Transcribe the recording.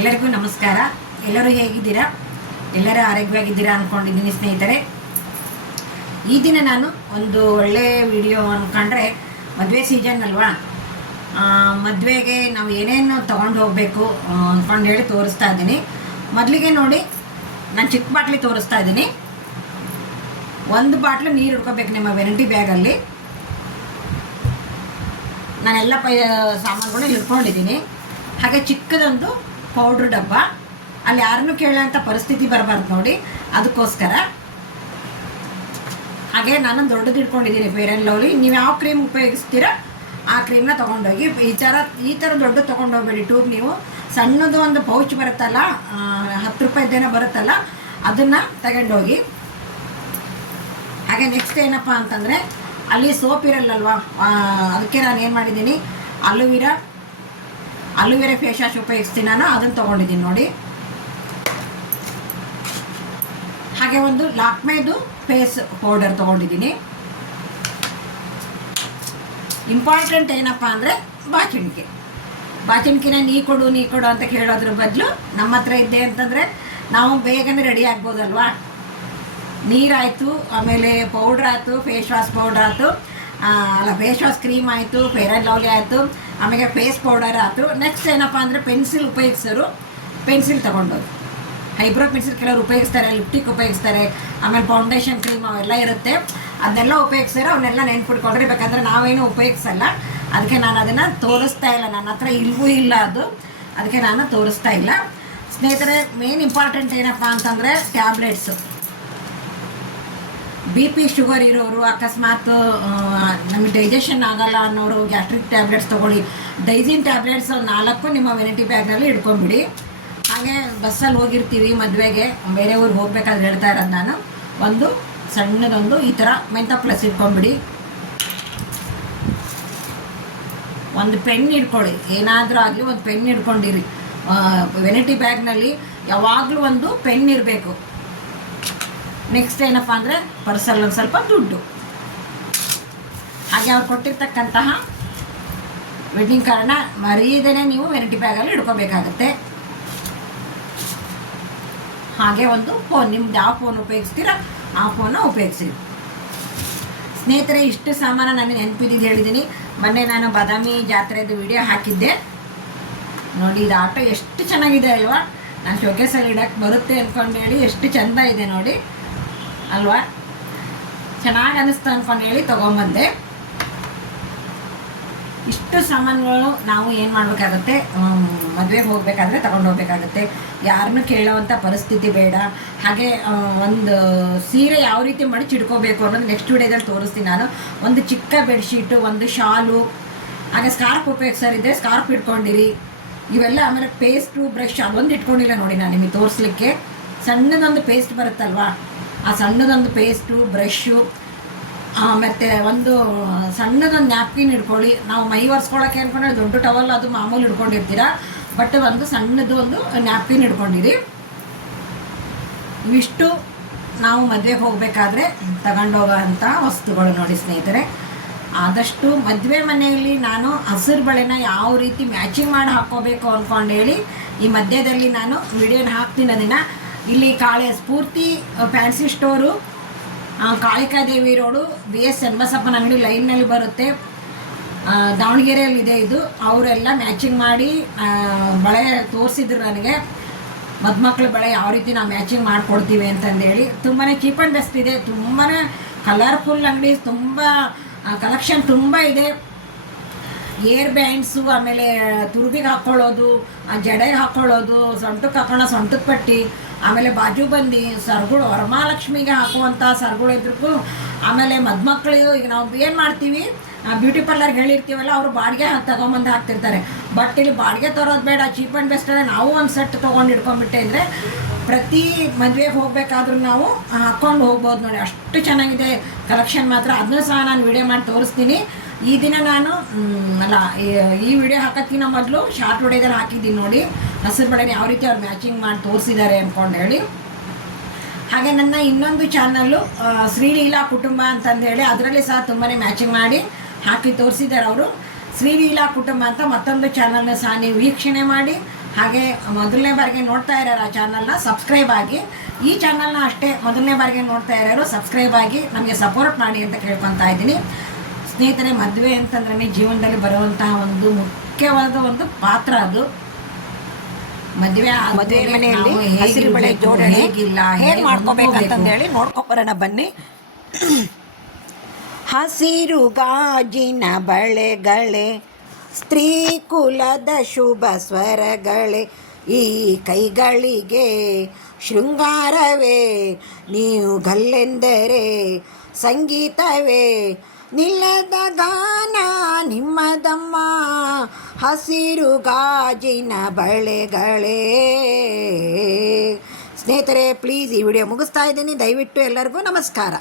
ಎಲ್ಲರಿಗೂ ನಮಸ್ಕಾರ. ಎಲ್ಲರೂ ಹೇಗಿದ್ದೀರಾ? ಎಲ್ಲರೂ ಆರೋಗ್ಯವಾಗಿದ್ದೀರಾ ಅಂದ್ಕೊಂಡಿದ್ದೀನಿ ಸ್ನೇಹಿತರೆ. ಈ ದಿನ ನಾನು ಒಂದು ಒಳ್ಳೆಯ ವಿಡಿಯೋ ಅಂದ್ಕೊಂಡ್ರೆ, ಮದುವೆ ಸೀಸನ್ ಅಲ್ವಾ, ಮದುವೆಗೆ ನಾವು ಏನೇನು ತೊಗೊಂಡು ಹೋಗಬೇಕು ಅಂದ್ಕೊಂಡು ಹೇಳಿ ತೋರಿಸ್ತಾ ಇದ್ದೀನಿ. ಮೊದಲಿಗೆ ನೋಡಿ, ನಾನು ಚಿಕ್ಕ ಬಾಟ್ಲಿ ತೋರಿಸ್ತಾ ಇದ್ದೀನಿ. ಒಂದು ಬಾಟ್ಲು ನೀರು ಹಿಡ್ಕೋಬೇಕು ನಿಮ್ಮ ವೆರೈಟಿ ಬ್ಯಾಗಲ್ಲಿ. ನಾನೆಲ್ಲ ಸಾಮಾನುಗಳು ಇಟ್ಕೊಂಡಿದ್ದೀನಿ. ಹಾಗೆ ಚಿಕ್ಕದೊಂದು ಪೌಡ್ರ್ ಡಬ್ಬ, ಅಲ್ಲಿ ಯಾರನ್ನೂ ಕೇಳೋಂಥ ಪರಿಸ್ಥಿತಿ ಬರಬಾರ್ದು ನೋಡಿ, ಅದಕ್ಕೋಸ್ಕರ. ಹಾಗೆ ನಾನು ದೊಡ್ಡದು ಇಟ್ಕೊಂಡಿದ್ದೀನಿ ಫೇರ್ ಆ್ಯಂಡ್ ಲವ್ಲಿ. ನೀವು ಯಾವ ಕ್ರೀಮ್ ಉಪಯೋಗಿಸ್ತೀರೋ ಆ ಕ್ರೀಮ್ನ ತೊಗೊಂಡೋಗಿ. ಈ ಥರ ದೊಡ್ಡದು ತೊಗೊಂಡೋಗ್ಬೇಡಿ ಟ್ಯೂಬ್. ನೀವು ಸಣ್ಣದು ಒಂದು ಪೌಚ್ ಬರುತ್ತಲ್ಲ, 10 ರೂಪಾಯಿದ್ದೇನೋ ಬರುತ್ತಲ್ಲ, ಅದನ್ನು ತಗೊಂಡೋಗಿ. ಹಾಗೆ ನೆಕ್ಸ್ಟ್ ಏನಪ್ಪ ಅಂತಂದರೆ, ಅಲ್ಲಿ ಸೋಪ್ ಇರಲ್ಲಲ್ವ, ಅದಕ್ಕೆ ನಾನು ಏನು ಮಾಡಿದ್ದೀನಿ, ಅಲೋವೆರಾ ಫೇಸ್ ವಾಶ್ ಉಪಯೋಗಿಸ್ತೀನಿ ನಾನು, ಅದನ್ನು ತೊಗೊಂಡಿದ್ದೀನಿ ನೋಡಿ. ಹಾಗೆ ಒಂದು ಲಾಕ್ಮೇದು ಫೇಸ್ ಪೌಡರ್ ತೊಗೊಂಡಿದ್ದೀನಿ. ಇಂಪಾರ್ಟೆಂಟ್ ಏನಪ್ಪ ಅಂದರೆ ಬಾಚಣಿಕೆನ ನೀ ಕೊಡು ಅಂತ ಕೇಳೋದ್ರ ಬದಲು ನಮ್ಮ ಹತ್ರ ಇದ್ದೆ ಅಂತಂದರೆ ನಾವು ಬೇಗನೆ ರೆಡಿ ಆಗ್ಬೋದಲ್ವಾ. ನೀರಾಯಿತು, ಆಮೇಲೆ ಪೌಡ್ರ್ ಆಯಿತು, ಫೇಸ್ ವಾಶ್ ಪೌಡ್ರ್ ಆಯಿತು, ಫೇಸ್ ವಾಶ್ ಕ್ರೀಮ್ ಆಯಿತು, ಫೇರ್ ಆ್ಯಂಡ್ ಲವ್ಲಿ ಆಯಿತು, ಆಮೇಲೆ ಫೇಸ್ ಪೌಡರ್ ಆಯಿತು. ನೆಕ್ಸ್ಟ್ ಏನಪ್ಪ ಅಂದರೆ ಪೆನ್ಸಿಲ್ ಉಪಯೋಗಿಸೋರು ಪೆನ್ಸಿಲ್ ತೊಗೊಂಡೋಗಿ. ಐಬ್ರೋ ಪೆನ್ಸಿಲ್ ಕೆಲವರು ಉಪಯೋಗಿಸ್ತಾರೆ, ಲಿಪ್ಟಿಕ್ ಉಪಯೋಗಿಸ್ತಾರೆ, ಆಮೇಲೆ ಫೌಂಡೇಶನ್ ಕ್ರೀಮ್ ಅವೆಲ್ಲ ಇರುತ್ತೆ, ಅದನ್ನೆಲ್ಲ ಉಪಯೋಗಿಸ್ತಾರೆ. ಅವನ್ನೆಲ್ಲ ನೆನ್ಪಿಟ್ಕೊಂಡ್ರೆ, ಬೇಕಂದರೆ ನಾವೇನು ಉಪಯೋಗಿಸಲ್ಲ. ಅದಕ್ಕೆ ನಾನು ಅದನ್ನು ತೋರಿಸ್ತಾ ಇಲ್ಲ, ನನ್ನ ಹತ್ರ ಇಲ್ವೂ ಇಲ್ಲ ಅದು, ಅದಕ್ಕೆ ನಾನು ತೋರಿಸ್ತಾ ಇಲ್ಲ ಸ್ನೇಹಿತರೆ. ಮೇನ್ ಇಂಪಾರ್ಟೆಂಟ್ ಏನಪ್ಪ ಅಂತಂದರೆ ಟ್ಯಾಬ್ಲೆಟ್ಸು. BP ಶುಗರ್ ಇರೋರು, ಅಕಸ್ಮಾತ್ ನಮಗೆ ಡೈಜೆಷನ್ ಆಗಲ್ಲ ಅನ್ನೋರು ಗ್ಯಾಸ್ಟ್ರಿಕ್ ಟ್ಯಾಬ್ಲೆಟ್ಸ್ ತೊಗೊಳ್ಳಿ. ಡೈಜಿನ್ ಟ್ಯಾಬ್ಲೆಟ್ಸ್ 4 ನಿಮ್ಮ ವೆನಿಟಿ ಬ್ಯಾಗ್ನಲ್ಲಿ ಇಟ್ಕೊಂಡ್ಬಿಡಿ. ಹಾಗೆ ಬಸ್ಸಲ್ಲಿ ಹೋಗಿರ್ತೀವಿ ಮದುವೆಗೆ, ಬೇರೆ ಊರಿಗೆ ಹೋಗ್ಬೇಕಾದ್ರೆ ಹೇಳ್ತಾ ಇರೋದು ನಾನು, ಒಂದು ಸಣ್ಣದೊಂದು ಈ ಥರ ಮೆಂಥ ಪ್ಲಸ್ ಇಟ್ಕೊಂಡ್ಬಿಡಿ. ಒಂದು ಪೆನ್ ಇಟ್ಕೊಳ್ಳಿ, ಏನಾದರೂ ಆಗಲಿ ಒಂದು ಪೆನ್ ಇಟ್ಕೊಂಡಿರಿ. ವೆನಿಟಿ ಬ್ಯಾಗ್ನಲ್ಲಿ ಯಾವಾಗಲೂ ಒಂದು ಪೆನ್ ಇರಬೇಕು. ನೆಕ್ಸ್ಟ್ ಏನಪ್ಪ ಅಂದರೆ ಪರ್ಸಲ್ಲಿ ಒಂದು ಸ್ವಲ್ಪ ದುಡ್ಡು. ಹಾಗೆ ಅವ್ರು ಕೊಟ್ಟಿರ್ತಕ್ಕಂತಹ ವೆಡ್ಡಿಂಗ್ ಕಾರ್ಡ್ನ ಮರೀದೇನೆ ನೀವು ವೆನಿಟಿ ಬ್ಯಾಗಲ್ಲಿ ಇಟ್ಕೋಬೇಕಾಗತ್ತೆ. ಹಾಗೆ ಒಂದು ಫೋನ್, ನಿಮ್ದು ಯಾವ ಫೋನ್ ಉಪಯೋಗಿಸ್ತೀರ ಆ ಫೋನ್ನ ಉಪಯೋಗಿಸಿರಿ ಸ್ನೇಹಿತರೆ. ಇಷ್ಟು ಸಾಮಾನು ನನಗೆ ನೆನಪಿದ್ದು ಹೇಳಿದ್ದೀನಿ. ಮೊನ್ನೆ ನಾನು ಬಾದಾಮಿ ಜಾತ್ರೆದು ವಿಡಿಯೋ ಹಾಕಿದ್ದೆ ನೋಡಿ. ಇದು ಆಟೋ ಎಷ್ಟು ಚೆನ್ನಾಗಿದೆ ಅಲ್ವಾ, ನಾನು ಶೋಕೇಸಲ್ಲಿ ಇಡಕ್ಕೆ ಬರುತ್ತೆ ಅಂದ್ಕೊಂಡು ಹೇಳಿ ಎಷ್ಟು ಚೆಂದ ಇದೆ ನೋಡಿ ಅಲ್ವಾ, ಚೆನ್ನಾಗಿ ಅನ್ನಿಸ್ತು ಅಂದ್ಕೊಂಡು ಹೇಳಿ ತೊಗೊಂಬಂದೆ. ಇಷ್ಟು ಸಾಮಾನುಗಳು ನಾವು ಏನು ಮಾಡಬೇಕಾಗತ್ತೆ, ಮದುವೆಗೆ ಹೋಗಬೇಕಾದ್ರೆ ತಗೊಂಡು ಹೋಗ್ಬೇಕಾಗತ್ತೆ. ಯಾರನ್ನೂ ಕೇಳೋವಂಥ ಪರಿಸ್ಥಿತಿ ಬೇಡ. ಹಾಗೆ ಒಂದು ಸೀರೆ ಯಾವ ರೀತಿ ಮಡಿಚಿಡ್ಕೋಬೇಕು ಅನ್ನೋದು ನೆಕ್ಸ್ಟ್ ವಿಡಿಯೋದಲ್ಲಿ ತೋರಿಸ್ತೀನಿ ನಾನು. ಒಂದು ಚಿಕ್ಕ ಬೆಡ್ಶೀಟು, ಒಂದು ಶಾಲು, ಹಾಗೆ ಸ್ಕಾರ್ಫ್ ಉಪಯೋಗಿಸೋರಿದ್ದರೆ ಸ್ಕಾರ್ಫ್ ಇಟ್ಕೊಂಡಿರಿ. ಇವೆಲ್ಲ ಆಮೇಲೆ ಪೇಸ್ಟು, ಬ್ರಷ್ ಅದೊಂದು ಇಟ್ಕೊಂಡಿಲ್ಲ ನೋಡಿ ನಾನು ನಿಮಗೆ ತೋರಿಸ್ಲಿಕ್ಕೆ. ಸಣ್ಣದೊಂದು ಪೇಸ್ಟ್ ಬರುತ್ತಲ್ವಾ, ಆ ಸಣ್ಣದೊಂದು ಪೇಸ್ಟು, ಬ್ರಷ್ಷು, ಮತ್ತು ಒಂದು ಸಣ್ಣದೊಂದು ನ್ಯಾಪ್ಕಿನ್ ಇಟ್ಕೊಳ್ಳಿ. ನಾವು ಮೈ ಒರೆಸ್ಕೊಳ್ಳೋಕೆ ಅಂದ್ಕೊಂಡ್ರೆ ದೊಡ್ಡ ಟವಲ್ ಅದು ಮಾಮೂಲಿ ಇಟ್ಕೊಂಡಿರ್ತೀರ, ಬಟ್ ಒಂದು ಸಣ್ಣದು ಒಂದು ನ್ಯಾಪ್ಕಿನ್ ಇಟ್ಕೊಂಡಿರಿ. ಇವಿಷ್ಟು ನಾವು ಮದುವೆಗೆ ಹೋಗಬೇಕಾದ್ರೆ ತಗೊಂಡೋಗೋ ಅಂಥ ವಸ್ತುಗಳು ನೋಡಿ ಸ್ನೇಹಿತರೆ. ಆದಷ್ಟು ಮದುವೆ ಮನೆಯಲ್ಲಿ ನಾನು ಹಸಿರು ಬಳೆನ ಯಾವ ರೀತಿ ಮ್ಯಾಚಿಂಗ್ ಮಾಡಿ ಹಾಕ್ಕೋಬೇಕು ಅಂದ್ಕೊಂಡು ಹೇಳಿ ಈ ಮಧ್ಯದಲ್ಲಿ ನಾನು ವಿಡಿಯೋನ ಹಾಕ್ತೀನಿ. ಅದನ್ನು ಇಲ್ಲಿ Spoorthi fancy store, Kalikadevi road, BS ಚನ್ನಬಸಪ್ಪನ ಅಂಗಡಿ ಲೈನ್ನಲ್ಲಿ ಬರುತ್ತೆ, ದಾವಣಗೆರೆಯಲ್ಲಿದೆ ಇದು. ಅವರೆಲ್ಲ ಮ್ಯಾಚಿಂಗ್ ಮಾಡಿ ಬಳೆ ತೋರಿಸಿದ್ರು ನನಗೆ. ಮದುಮಕ್ಳ ಬಳೆ ಯಾವ ರೀತಿ ನಾವು ಮ್ಯಾಚಿಂಗ್ ಮಾಡಿಕೊಡ್ತೀವಿ ಅಂತಂದೇಳಿ. ತುಂಬಾ ಚೀಪ್ ಆ್ಯಂಡ್ ಬೆಸ್ಟ್ ಇದೆ, ತುಂಬಾ ಕಲರ್ಫುಲ್ ಅಂಗಡಿ, ತುಂಬ ಕಲೆಕ್ಷನ್ ತುಂಬ ಇದೆ. ಏರ್ ಬ್ಯಾಂಡ್ಸು, ಆಮೇಲೆ ತುರುಬಿಗೆ ಹಾಕ್ಕೊಳ್ಳೋದು, ಜಡೆಗೆ ಹಾಕ್ಕೊಳ್ಳೋದು, ಸೊಂಟಕ್ಕೆ ಹಾಕೋಣ ಸೊಂಟದ ಪಟ್ಟಿ, ಆಮೇಲೆ ಬಾಜುಬಂದಿ, ಸರಗಳು, ವರಮಹಾಲಕ್ಷ್ಮಿಗೆ ಹಾಕುವಂಥ ಸರಗಳು ಇದ್ರಿಗೂ. ಆಮೇಲೆ ಮದುಮಕ್ಕಳಿಗೂ ಈಗ ನಾವು ಏನು ಮಾಡ್ತೀವಿ, ಬ್ಯೂಟಿ ಪಾರ್ಲರ್ಗೆ ಹೇಳಿರ್ತೀವಲ್ಲ, ಅವರು ಬಾಡಿಗೆ ತಗೊಂಬಂದು ಹಾಕ್ತಿರ್ತಾರೆ. ಬಟ್ ಇಲ್ಲಿ ಬಾಡಿಗೆ ತರೋದು ಬೇಡ, ಚೀಪ್ ಆ್ಯಂಡ್ ಬೆಸ್ಟಲ್ಲಿ ನಾವು ಒಂದು ಸೆಟ್ ತೊಗೊಂಡು ಇಟ್ಕೊಂಡ್ಬಿಟ್ಟೆ ಅಂದರೆ ಪ್ರತಿ ಮದುವೆಗೆ ಹೋಗಬೇಕಾದ್ರೂ ನಾವು ಹಾಕ್ಕೊಂಡು ಹೋಗ್ಬೋದು ನೋಡಿ. ಅಷ್ಟು ಚೆನ್ನಾಗಿದೆ ಕಲೆಕ್ಷನ್ ಮಾತ್ರ. ಅದನ್ನೂ ಸಹ ನಾನು ವಿಡಿಯೋ ಮಾಡಿ ತೋರಿಸ್ತೀನಿ. ಈ ದಿನ ನಾನು ಈ ವಿಡಿಯೋ ಹಾಕೋಕ್ಕಿಂತ ಮೊದಲು ಶಾರ್ಟ್ ವಿಡಿಯೋದಲ್ಲಿ ಹಾಕಿದ್ದೀನಿ ನೋಡಿ, ಹಸಿರು ಬಳೆನ ಯಾವ ರೀತಿ ಅವ್ರು ಮ್ಯಾಚಿಂಗ್ ಮಾಡಿ ತೋರಿಸಿದ್ದಾರೆ ಅಂದ್ಕೊಂಡು ಹೇಳಿ. ಹಾಗೆ ನನ್ನ ಇನ್ನೊಂದು ಚಾನಲ್ಲು ಶ್ರೀಲೀಲಾ ಕುಟುಂಬ ಅಂತಂದೇಳಿ, ಅದರಲ್ಲಿ ಸಹ ತುಂಬಾ ಮ್ಯಾಚಿಂಗ್ ಮಾಡಿ ಹಾಕಿ ತೋರಿಸಿದ್ದಾರೆ ಅವರು. ಶ್ರೀಲೀಲಾ ಕುಟುಂಬ ಅಂತ ಮತ್ತೊಂದು ಚಾನಲ್ನ ಸಹ ನೀವು ವೀಕ್ಷಣೆ ಮಾಡಿ ಹಾಗೆ ಮೊದಲನೇ ಬಾರಿಗೆ ನೋಡ್ತಾ ಇರೋರು ಆ ಚಾನಲ್ನ ಸಬ್ಸ್ಕ್ರೈಬ್ ಆಗಿ, ಈ ಚಾನಲ್ನ ಅಷ್ಟೇ ಮೊದಲನೇ ಬಾರಿಗೆ ನೋಡ್ತಾ ಇರೋರು ಸಬ್ಸ್ಕ್ರೈಬ್ ಆಗಿ ನಮಗೆ ಸಪೋರ್ಟ್ ಮಾಡಿ ಅಂತ ಕೇಳ್ಕೊತಾ ಇದ್ದೀನಿ. ಸ್ನೇಹಿತರೆ, ಮದುವೆ ಅಂತಂದ್ರೆ ಜೀವನದಲ್ಲಿ ಬರುವಂತಹ ಒಂದು ಮುಖ್ಯವಾದ ಒಂದು ಪಾತ್ರ. ಅದು ಮದುವೆ ಮನೆಯಲ್ಲಿ ಹಸಿರು ಬಳೆ ಜೋಡಣೆ ಹೇಗೆ ಮಾಡ್ಕೋಬೇಕಂತಂದೇಳಿ ನೋಡ್ಕೊಂಬರೋಣ ಬನ್ನಿ. ಹಸಿರು ಗಾಜಿನ ಬಳೆಗಳೇ ಸ್ತ್ರೀ ಕುಲದ ಶುಭ ಸ್ವರಗಳೇ, ಈ ಕೈಗಳಿಗೆ ಶೃಂಗಾರವೇ, ನೀವು ಗಲ್ಲೆಂದರೆ ಸಂಗೀತವೇ, ನಿಲ್ಲದ ಗಾನ ನಿಮ್ಮದಮ್ಮ, ಹಸಿರು ಗಾಜಿನ ಬಳೆಗಳೇ. ಸ್ನೇಹಿತರೆ, ಪ್ಲೀಸ್ ಈ ವಿಡಿಯೋ ಮುಗಿಸ್ತಾ ಇದ್ದೀನಿ. ದಯವಿಟ್ಟು ಎಲ್ಲರಿಗೂ ನಮಸ್ಕಾರ.